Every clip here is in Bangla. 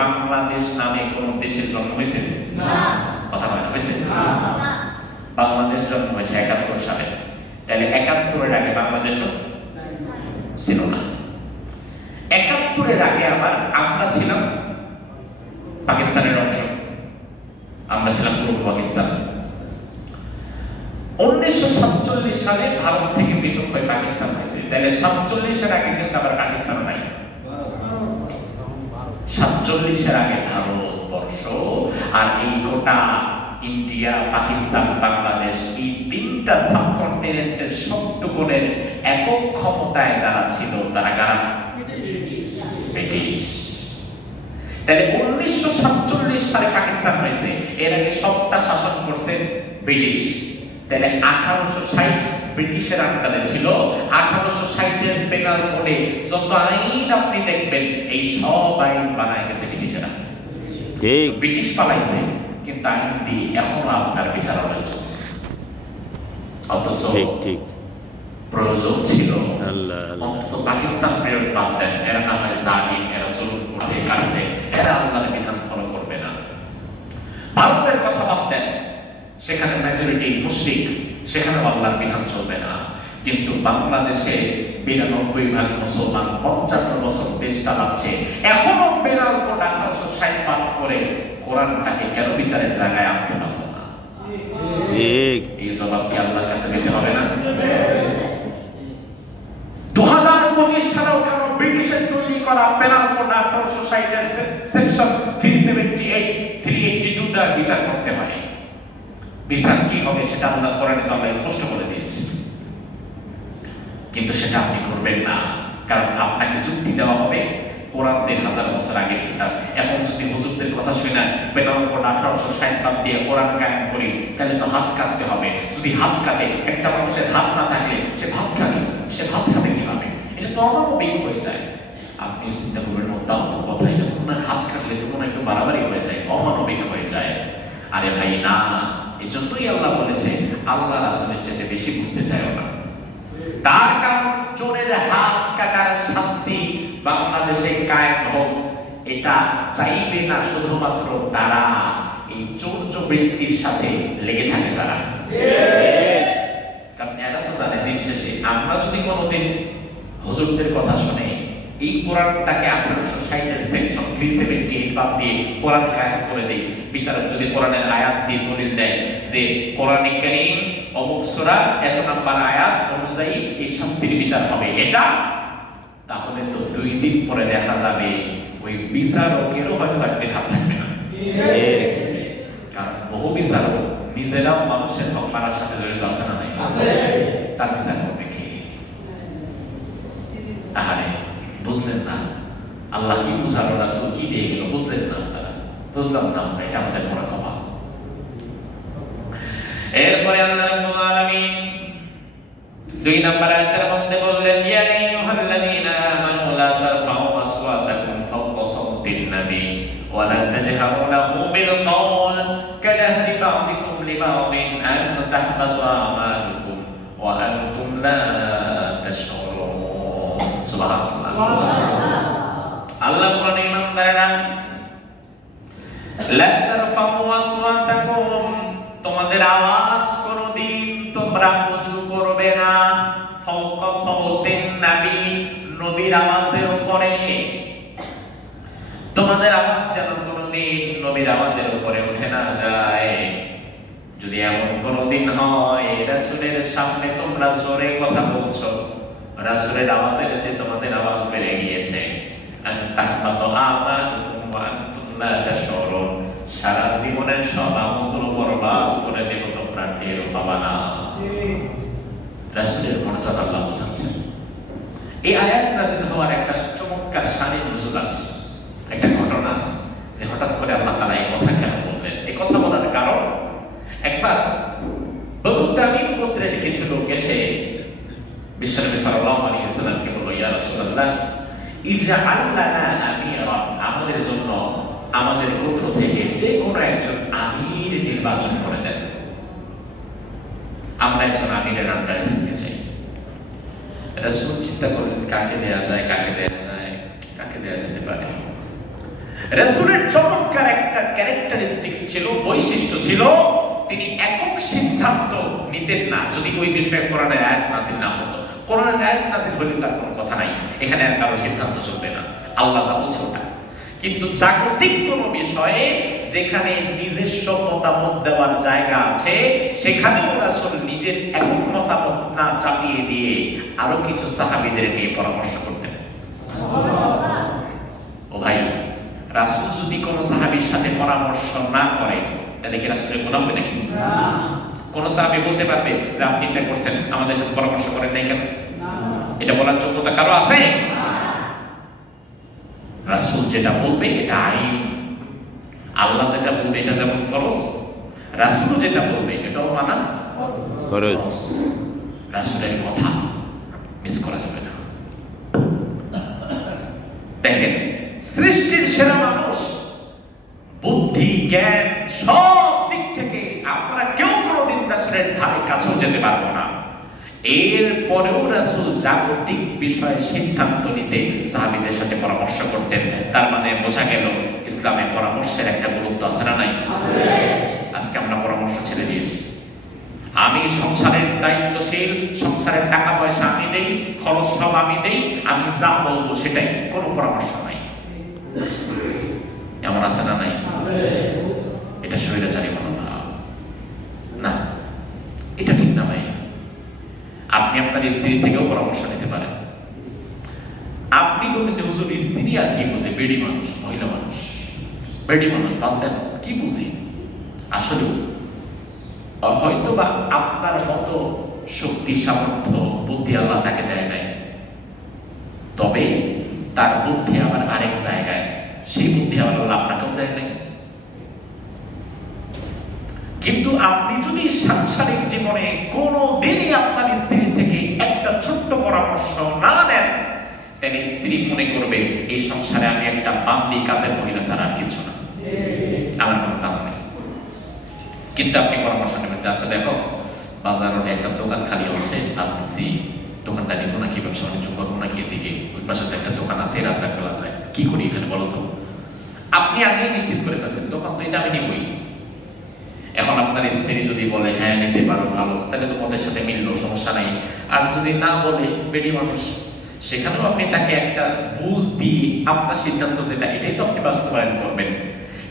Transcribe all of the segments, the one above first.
বাংলাদেশ নামে কোন দেশের জন্ম হয়েছে? না। কথা বলে না, হয়েছে? না। বাংলাদেশ জন্ম হয়েছে ৭১ সালে। তাহলে ৭১-এর আগে বাংলাদেশও ছিল না। ৭১-এর আগে আবার আমরা ছিলাম পাকিস্তানের অংশ, আমরা ছিলাম পূর্ব পাকিস্তান। ১৯৪৭ সালে ভারত থেকে পৃথক হয়ে পাকিস্তান হয়েছে। তাহলে ৪৭-এর আগে কিন্তু আবার পাকিস্তান নাই। ৪৭-এর আগে ভারতবর্ষ আর এই গোটা ইন্ডিয়া, পাকিস্তান, বাংলাদেশ, এই তিনটা সাবকন্টিনেন্টের সবটুকুনের একক ক্ষমতায় যারা ছিল তারা কারা? ব্রিটিশ। তাহলে ১৯৪৭ সালে পাকিস্তান হয়েছে, এর আগে সবটা শাসন করছে ব্রিটিশ। তাহলে ১৮৬০ ব্রিটিশের আন্ডারে ছিল। ১৮৬০-এর পেনাল কোডে যত আইন আপনি দেখবেন এই সব আইন বানায় গেছে ব্রিটিশেরা। ঠিক। ব্রিটিশ পালাইছে কিন্তু আইন দিয়ে এখনো আপনার বিচারালয় চলছে। অথচ প্রয়োজন ছিল অন্তত পাকিস্তান পিরিয়ড বাদ দেন, এরা না হয় জালিম, এরা জুলুম করছে, কাটছে, এরা আল্লাহর বিধান ফলো করবে না। ভারতের কথা বাদ দেন, সেখানে মেজরিটি মুশরিক, সেখানে আল্লাহর বিধান চলবে না। কিন্তু বাংলাদেশে ৯২% মুসলমান ৫৫ বছর দেশ চালাচ্ছে, এখনো পেনাল কোড ১৮৬০ পাঠ করে কোরআনটাকে কেন বিচারের জায়গায় আনতে পারলো না? এই জবাব কি আল্লাহর কাছে দিতে হবে না? ২০২৫ সালেও কেন ব্রিটিশের তৈরি করা পেনাল কোড ১৮৬০-এর সেকশন 378, 382 দ্বারা বিচার করতে হয়? বিচার কি হবে সেটা আল্লাহ কোরআনে তো আল্লাহ স্পষ্ট করে দিয়েছে। কিন্তু সেটা আপনি করবেন না, কারণ আপনাকে যুক্তি দেওয়া হবে কোরআন ৩০০০ বছর আগের কিতাব। এখন যদি হুজুরদের কথা শুনে পেনাল কোড ১৮৬০ বাদ দিয়ে কোরআন কায়েম করি, তাহলে তো হাত কাটতে হবে। যদি হাত কাটে, একটা মানুষের হাত না থাকলে সে ভাত খাবে কিভাবে? এটা তো অমানবিক হয়ে যায়। আপনিও চিন্তা করবেন, তাও তো কথা, এটা তো মনে হয় হাত কাটলে তো মনে একটু বাড়াবাড়ি হয়ে যায়, অমানবিক হয়ে যায়। আরে ভাই না, এই জন্যই আল্লাহ বলেছে আল্লাহ রাসূলের চেয়ে বেশি বুঝতে চাইও না। তার কারণ চোরের হাত কাটার শাস্তি বাংলাদেশে কায়েম হোক, এটা চাইবে না শুধুমাত্র তারা, এই চোর্য বৃত্তির সাথে লেগে থাকে যারা। কারণ এরা তো জানে দিন শেষে আমরা যদি কোনোদিন হুজুরদের কথা শুনে এই কোরআনটাকে ১৮৬০-এর সেকশন 378 বাদ দিয়ে কোরআন কায়েম করে দেই, বিচারক যদি কোরআনের আয়াত দিয়ে দলিল দেয় যে কোরআনে কারীম অমুক সূরা এত নাম্বার আয়াত অনুযায়ী এই শাস্তির বিচার হবে, এটা তাহলে তো ২ দিন পরে দেখা যাবে ওই বিচারকেরও হয়তো একদিন হাত থাকবে না। কারণ বহু বিচারক নিজেরাও মানুষের হক মারার সাথে জড়িত আছে না নাই? তার বিচার করবে কে? তাহলে বুঝলেন না আল্লাহ কি বুঝালো, রাসূল কি দিয়ে গেল, বুঝলেন না আপনারা? বুঝলাম না আমরা, এটা আমাদের বড় কথা। এরপরে আল্লাহ রাব্বুল আলামিন ২ নম্বর আয়াতের মধ্যে বললেন, ইয়া আইয়ুহাল্লাযীনা আমানু লা তারফাউ আসওয়াতাকুম ফাওকা সাওতিন নবী ওয়া লা তাজহারু লাহু বিল কওল কাজাহরি বা'দিকুম লিবা'দিন আন তাহবাতা আমালুকুম ওয়া আনতুম লা তাশউরুন। সুবহানাল্লাহ। আল্লাহ কোরআনে ইমানদাররা লা তারফাউ আসওয়াতাকুম, তোমাদের আওয়াজ কোনদিন তোমরা উঁচু করবে না, ফাওকা সাওতিন নবী, নবীর আওয়াজের উপরে। তোমাদের আওয়াজ যেন কোনদিন নবীর আওয়াজের উপরে উঠে না যায়। যদি এমন কোনদিন হয় রাসূলের সামনে তোমরা জোরে কথা বলছো, রাসূলের আওয়াজের চেয়ে তোমাদের আওয়াজ বেড়ে গিয়েছে, আন তাহবাতা আমালুকুম ওয়া আনতুম লা তাশউরুন, সারা জীবনের সব আমলগুলো বরবাদ করে দেব, তোমরা টেরও পাবা না। রাসূলের মর্যাদা আল্লাহ বোঝাচ্ছেন। এই আয়াত নাযিল হওয়ার একটা চমৎকার শানে নুজুল আছে, একটা ঘটনা আছে যে হঠাৎ করে আল্লাহ তাআলা এই কথা কেন বললেন। এই কথা বলার কারণ, একবার বনু তামিম গোত্রের কিছু লোক এসে বিশ্বনবী সাল্লাল্লাহু আলাইহি ওয়াসাল্লামকে বলল, ইয়া রাসূলুল্লাহ ইজআল লানা আমিরান, আমাদের জন্য আমাদের গোত্র থেকে যে কোনো একজন আমির নির্বাচন করে দেন, আমরা একজন আমিরের আন্ডারে থাকতে চাই। রাসূল চিন্তা করলেন কাকে দেয়া যায়, কাকে দেয়া যায়, কাকে দেয়া যেতে পারে। রাসূলের চমৎকার একটা ক্যারেক্টারিস্টিক্স ছিল, বৈশিষ্ট্য ছিল, তিনি একক সিদ্ধান্ত নিতেন না যদি ওই বিষয়ে কোরআনের আয়াত নাযিল না হতো। কোরআনের আয়াত নাযিল হলে তার কোনো কথা নাই, এখানে আর কারো সিদ্ধান্ত চলবে না, আল্লাহ যা বলছে ওটা। কিন্তু জাগতিক কোনো বিষয়ে যেখানে নিজস্ব মতামত দেওয়ার জায়গা আছে, সেখানেও রাসূল নিজের একক মতামত না চাপিয়ে দিয়ে আরো কিছু সাহাবীদের নিয়ে পরামর্শ করতেন। ও ভাই, রাসূল যদি কোনো সাহাবীর সাথে পরামর্শ না করে তাহলে কি রাসূলের গুনাহ হবে নাকি? না। কোন সাহাবী বলতে পারবে যে আপনি এটা করছেন, আমাদের সাথে পরামর্শ করেন নাই কেন? না। এটা বলার যোগ্যতা কারো আছে? না। রাসূল যেটা বলবে এটা আইন, আল্লাহ যেটা বলবে এটা যেমন ফরজ, রাসূল যেটা বলবে এটাও মানা ফরজ। রাসূলের কথা মিস করা যাবে না। দেখেন, সৃষ্টির সেরা মানুষ, বুদ্ধি জ্ঞান সব দিক থেকে আমরা কেউ কোনোদিন রাসূলের ধারে কাছেও যেতে পারবো না। এরপরেও রাসূল জাগতিক বিষয়ে সিদ্ধান্ত নিতে সাহাবীদের সাথে পরামর্শ করতেন। তার মানে বোঝা গেল ইসলামে পরামর্শের একটা গুরুত্ব আছে না নাই? আজকে আমরা পরামর্শ ছেড়ে দিয়েছি। আমি সংসারের দায়িত্বশীল, সংসারের টাকা পয়সা আমি দেই, খরচ সব আমি দেই, আমি যা বলবো সেটাই, কোনো পরামর্শ নাই। এমন আছে না নাই? এটা স্বৈরাচারী মনোভাব না, এটা ঠিক না ভাই। আপনি আপনার স্ত্রী থেকেও পরামর্শ নিতে পারেন। আপনি বলবেন যে হুজুর স্ত্রী আর কি বুঝে, বেডি মানুষ, মহিলা মানুষ, বেডি মানুষ বাদ দেন, কি বুঝে? আসলে হয়তো বা আপনার মতো শক্তি সামর্থ্য বুদ্ধি আল্লাহ তাকে দেয় নাই, তবে তার বুদ্ধি আবার আরেক জায়গায়, সেই বুদ্ধি আবার আল্লাহ আপনাকেও দেয় নাই। কিন্তু আপনি যদি সাংসারিক জীবনে কোনোদিনই আপনার স্ত্রী থেকে একটা ছোট্ট পরামর্শ না নেন, তাহলে স্ত্রী মনে করবে এই সংসারে আমি একটা বান্দি কাজের মহিলা ছাড়া আর কিছু না, আমার কোনো দাম নেই। কিন্তু আপনি পরামর্শ নেবেন, আচ্ছা দেখো বাজারে একটা দোকান খালি হচ্ছে, ভাবতেছি দোকানটা নিবো নাকি, ব্যবসা বাণিজ্য করবো নাকি, এদিকে ওই পাশে একটা দোকান আছে, রাজা খোলা যায়, কি করি এখানে বলো তো? আপনি আগে নিশ্চিত করে ফেলছেন দোকান তো এটা আমি নিবই। এখন আপনার স্ত্রী যদি বলে হ্যাঁ নিতে পারো, ভালো, তাহলে তো মতের সাথে মিললো, সমস্যা নাই। আর যদি না বলে, বেডি মানুষ, সেখানেও আপনি তাকে একটা বুঝ দিয়ে আপনার সিদ্ধান্ত যেটা, এটাই তো আপনি বাস্তবায়ন করবেন।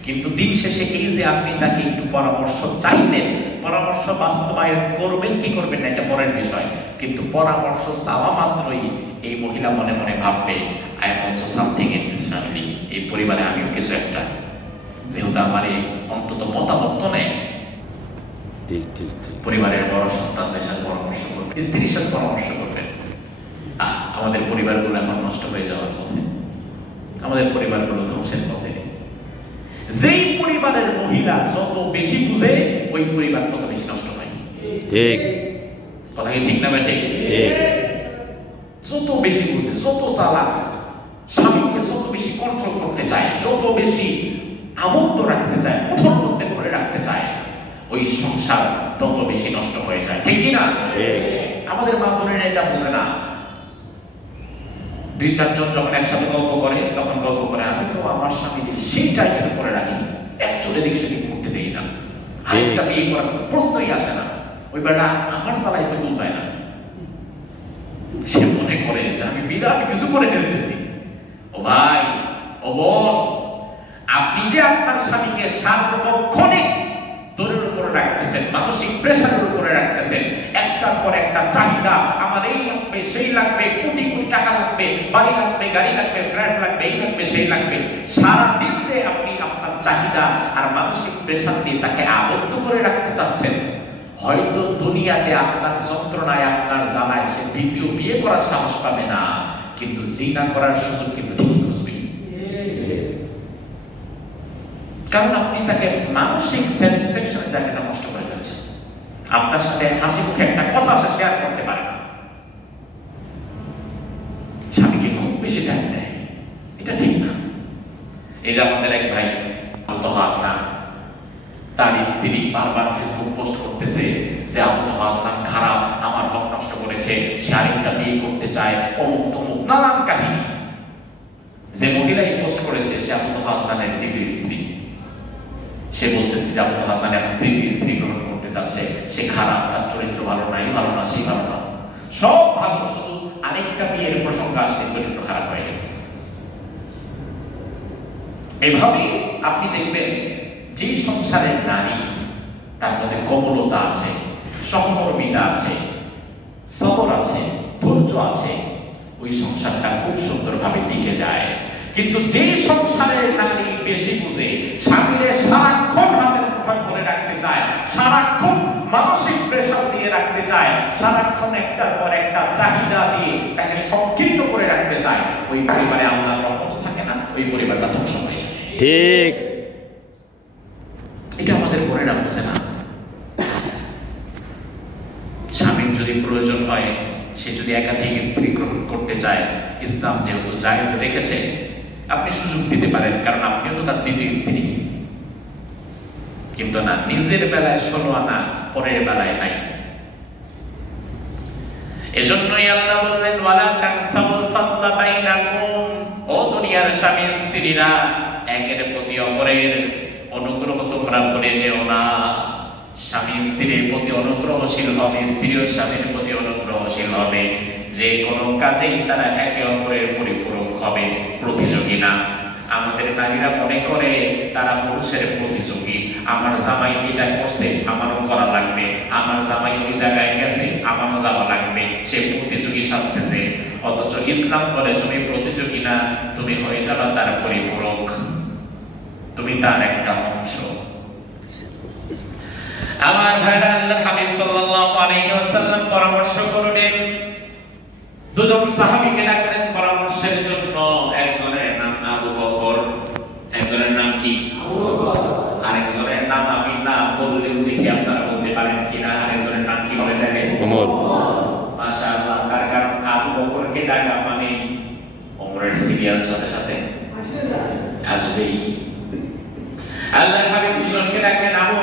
কিন্তু দিন শেষে এই যে আপনি তাকে একটু পরামর্শ চাইলেন, পরামর্শ বাস্তবায়ন করবেন কি করবেন না এটা পরের বিষয়, কিন্তু পরামর্শ চাওয়া মাত্রই এই মহিলা মনে মনে ভাববে I am also something in this family, এই পরিবারে আমিও কিছু একটা, যেহেতু আমার এই অন্তত মতামত নেই। পরিবারের বড় সন্তানদের সাথে পরামর্শ করবেন, স্ত্রীর সাথে পরামর্শ করবেন। আমাদের পরিবারগুলো এখন নষ্ট হয়ে যাওয়ার পথে, আমাদের পরিবারগুলো ধ্বংসের পথে। যেই পরিবারের মহিলা যত বেশি বুঝে, ওই পরিবার তত বেশি নষ্ট হয়। ঠিক কথা কি ঠিক না ভাই? ঠিক। যত বেশি বুঝে, যত চালাক, স্বামীকে যত বেশি কন্ট্রোল করতে চায়, যত বেশি আবদ্ধ রাখতে চায়, মুঠোর মধ্যে করে রাখতে চায়, ওই সংসার তত বেশি নষ্ট হয়ে যায়। ঠিক কি না? আমাদের মা বোনেরা এটা বুঝে না। দুই চারজন যখন একসাথে গল্প করে, তখন গল্প করে আমি তো আমার স্বামীকে সেই টাইটেল করে রাখি, একচুল এদিক সেদিক করতে দেই না, আরেকটা বিয়ে করার প্রশ্নই আসে না, ওই বেটা আমার চালাই তো বলতাই না। সে মনে করে যে আমি বিরাট কিছু করে ফেলতেছি। ও ভাই, ও বোন, আপনি যে আপনার স্বামীকে সার্বক্ষণিক দৌড়ের উপরে রাখতেছেন, মানসিক প্রেসারের উপরে রাখতেছেন, একটার পর একটা চাহিদা, আমার এই লাগবে, সেই লাগবে, কোটি কোটি টাকা লাগবে, বাড়ি লাগবে, গাড়ি লাগবে, ফ্ল্যাট লাগবে, এই লাগবে, সেই লাগবে, সারাদিন যে আপনি আপনার চাহিদা আর মানসিক প্রেসার দিয়ে তাকে আবদ্ধ করে রাখতে চাচ্ছেন, হয়তো দুনিয়াতে আপনার যন্ত্রণায়, আপনার জ্বালায় সে দ্বিতীয় বিয়ে করার সাহস পাবে না, কিন্তু জিনা করার সুযোগ কিন্তু ঠিক খুঁজবে। কারণ আপনি তাকে মানসিক স্যাটিসফ্যাকশনের জায়গাটা নষ্ট করে ফেলছেন। আপনার সাথে হাসি মুখে একটা কথা সে শেয়ার করতে পারে না, স্বামীকে খুব বেশি টাইম দেয়, এটা ঠিক না। এই যে আমাদের এক ভাই আত্মহত্যা, তার স্ত্রী বারবার ফেসবুক পোস্ট করতেছে যে আত্মহত্যা খারাপ, আমার হক নষ্ট করেছে, সে আরেকটা বিয়ে করতে চায়, অমুক তমুক নানান কাহিনী। যে মহিলা এই পোস্ট করেছে সে আবু হাতানের দ্বিতীয় স্ত্রী। সে বলতেছে যে আবু হাতান এখন তৃতীয় স্ত্রী গ্রহণ করতে যাচ্ছে, সে খারাপ, তার চরিত্র ভালো না, এই ভালো না, সেই ভালো না, সব ভালো, শুধু আরেকটা বিয়ের প্রসঙ্গ আসলে চরিত্র খারাপ হয়ে গেছে। এভাবে আপনি দেখবেন যে সংসারের নারী তার মধ্যে কোমলতা আছে, সহমর্মিতা আছে, সবর আছে, ধৈর্য আছে, ওই সংসারটা খুব সুন্দরভাবে টিকে যায়। কিন্তু যে সংসারের নারী বেশি বুঝে, স্বামীরে সারাক্ষণ হাতের মুঠোয় ধরে রাখতে চায়, সারাক্ষণ মানসিক প্রেশার দিয়ে রাখতে চায়, সারাক্ষণ একটার পর একটা চাহিদা দিয়ে তাকে সংকীর্ণ করে রাখতে চায়, ওই পরিবারে আল্লাহর রহমত থাকে না, ওই পরিবারটা ধ্বংস হয়ে যায়। ঠিক, এটা আমাদের বোনেরা বোঝে না। স্বামীর যদি প্রয়োজন হয়, সে যদি একাধিক স্ত্রী গ্রহণ করতে চায়, ইসলাম যেহেতু জায়েজ রেখেছে, আপনি সুযোগ দিতে পারেন, কারণ আপনিও তো তার দ্বিতীয় স্ত্রী। কিন্তু না, নিজের বেলায় 16 আনা, পরের বেলায় নাই। এজন্যই আল্লাহ বললেন ওয়ালা তানসাউল ফাদলা বাইনাকুম, ও দুনিয়ার স্বামী স্ত্রীরা, একের প্রতি অপরের অনুগ্রহ তোমরা ভুলে যেও না। স্বামী স্ত্রীর প্রতি অনুগ্রহশীল হবে, স্ত্রীও স্বামীর প্রতি অনুগ্রহশীল হবে। যে কোনো কাজেই তারা একে অপরের পরিপূরক হবে, প্রতিযোগী না। আমাদের নারীরা মনে করে তারা পুরুষের প্রতিযোগী, আমার জামাই এটা করছে আমারও করা লাগবে, আমার জামাই ওই জায়গায় গেছে আমারও যাওয়া লাগবে, সে প্রতিযোগী সাজতেছে। অথচ ইসলাম বলে তুমি প্রতিযোগী না, তুমি হয়ে যাবা তার পরিপূরক, তুমি তার একটা অংশ। আমার ভাইরা, আল্লাহর হাবিব সাল্লাল্লাহু আলাইহি ওয়াসাল্লাম পরামর্শ করলেন, দুজন সাহাবীকে ডাকলেন পরামর্শের জন্য। একজনের নাম আবু বকর, একজনের নাম কি? আবু বকর। আরেকজনের নাম আমি না বললেও দেখি আপনারা বলতে পারেন কিনা, আরেকজনের নাম কি হবে দেখেন? ওমর। মাশাআল্লাহ। তার কারণ আবু বকরকে ডাকা মানে ওমরের সিরিয়াল সাথে সাথে আসবেই। আল্লাহর হাবিব দুজনকে ডাকলেন, আবু